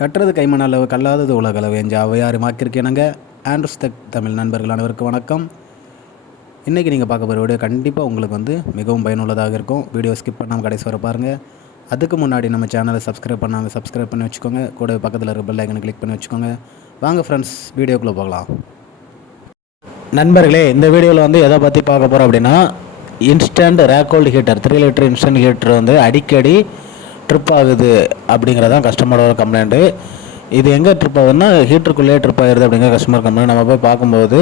கட்டுறது கைமண் அளவு கல்லாதது உலகளவு என்ற அவையாறு மாக்கிருக்கேனுங்க. ஆண்ட்ரூஸ் டெக் தமிழ் நண்பர்கள் அனைவருக்கும் வணக்கம். இன்றைக்கி நீங்கள் பார்க்க போகிற வீடியோ கண்டிப்பாக உங்களுக்கு மிகவும் பயனுள்ளதாக இருக்கும். வீடியோ ஸ்கிப் பண்ணாமல் கடைசி வர பாருங்கள். அதுக்கு முன்னாடி நம்ம சேனலை சப்ஸ்கிரைப் பண்ணி வச்சுக்கோங்க. கூட பக்கத்தில் இருக்க பெல் ஐக்கனை கிளிக் பண்ணி வச்சுக்கோங்க. வாங்க ஃப்ரெண்ட்ஸ், வீடியோக்குள்ளே போகலாம். நண்பர்களே, இந்த வீடியோவில் எதை பற்றி பார்க்க போகிறோம் அப்படின்னா, instant Racold heater 3 litre instant heater அடிக்கடி ட்ரிப் ஆகுது அப்படிங்கிறதான் கஸ்டமரோட கம்ப்ளைண்ட்டு. இது எங்கே ட்ரிப் ஆகுதுன்னா, ஹீட்டருக்குள்ளேயே ட்ரிப் ஆகிடுது அப்படிங்கிற கஸ்டமர் கம்ப்ளைண்ட். நம்ம போய் பார்க்கும்போது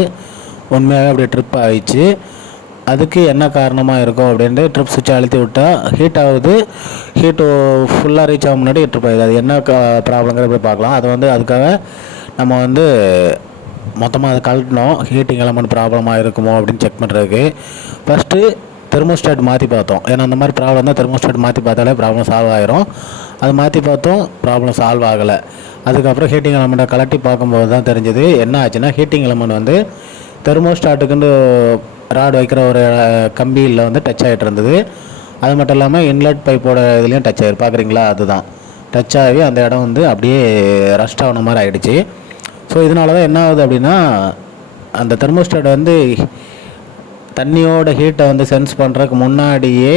உண்மையாகவே அப்படி ட்ரிப் ஆகிடுச்சு. அதுக்கு என்ன காரணமாக இருக்கும் அப்படின்ட்டு ட்ரிப் சுவிட்சை அழுத்தி விட்டால் ஹீட் ஆகுது. ஹீட்டு ஃபுல்லாக ரீச் ஆக முன்னாடி ட்ரிப் ஆகுது. அது என்ன ப்ராப்ளங்கிற போய் பார்க்கலாம். அதுக்காக நம்ம மொத்தமாக அதை கழட்டணும். ஹீட்டிங் எலமெண்ட் ப்ராப்ளமாக இருக்குமோ அப்படின்னு செக் பண்ணுறதுக்கு ஃபஸ்ட்டு தெர்மோஸ்டாட் மாற்றி பார்த்தோம். ஏன்னா அந்த மாதிரி ப்ராப்ளம் தான் தெர்மோஸ்டாட் மாற்றி பார்த்தாலே ப்ராப்ளம் சால்வ் ஆகிரும். அது மாற்றி பார்த்தோம், ப்ராப்ளம் சால்வ் ஆகலை. அதுக்கப்புறம் ஹீட்டிங் எலமெண்ட்டை கலட்டி பார்க்கும்போது தான் தெரிஞ்சது என்ன ஆச்சுன்னா, ஹீட்டிங் எலமெண்ட் தெர்மோஸ்டாட்டுக்குன்னு ராட் வைக்கிற ஒரு கம்பியில் டச் ஆகிட்டு இருந்தது. அது மட்டும் இல்லாமல் இன்லெட் பைப்போட இதுலேயும் டச் ஆகிரு பார்க்குறீங்களா, அதுதான் டச் ஆகி அந்த இடம் அப்படியே ரஸ்ட் ஆன மாதிரி ஆகிடுச்சு. ஸோ இதனால தான் என்ன ஆகுது அப்படின்னா, அந்த தெர்மோஸ்டாட் தண்ணியோட ஹீட்டை சென்ஸ் பண்ணுறதுக்கு முன்னாடியே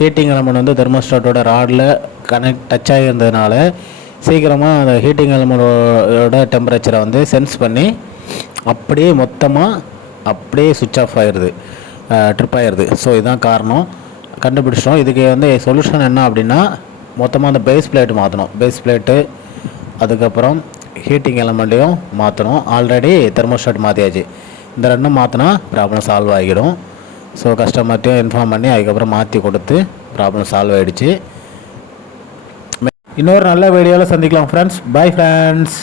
ஹீட்டிங் எலமெண்ட் தெர்மோஸ்டாட்டோட ராடில் டச் ஆகியிருந்ததுனால சீக்கிரமாக அந்த ஹீட்டிங் எலமெண்டோட டெம்பரேச்சரை சென்ஸ் பண்ணி அப்படியே மொத்தமாக அப்படியே சுவிட்ச் ஆஃப் ஆகிடுது, ட்ரிப் ஆகிடுது. ஸோ இதுதான் காரணம், கண்டுபிடிச்சிட்டோம். இதுக்கு சொல்யூஷன் என்ன அப்படின்னா, மொத்தமாக அந்த பேஸ் பிளேட்டு மாற்றணும். பேஸ் பிளேட்டு அதுக்கப்புறம் ஹீட்டிங் எலமெண்ட்டையும் மாற்றணும். ஆல்ரெடி தெர்மோஸ்டாட் மாற்றியாச்சு. இந்த ரெண்டும் மாற்றினா ப்ராப்ளம் சால்வ் ஆகிடும். ஸோ கஸ்டமர்ட்டையும் இன்ஃபார்ம் பண்ணி அதுக்கப்புறம் மாற்றி கொடுத்து ப்ராப்ளம் சால்வ் ஆகிடுச்சு. இன்னொரு நல்ல வீடியோவில் சந்திக்கலாம் ஃப்ரெண்ட்ஸ். Bye friends.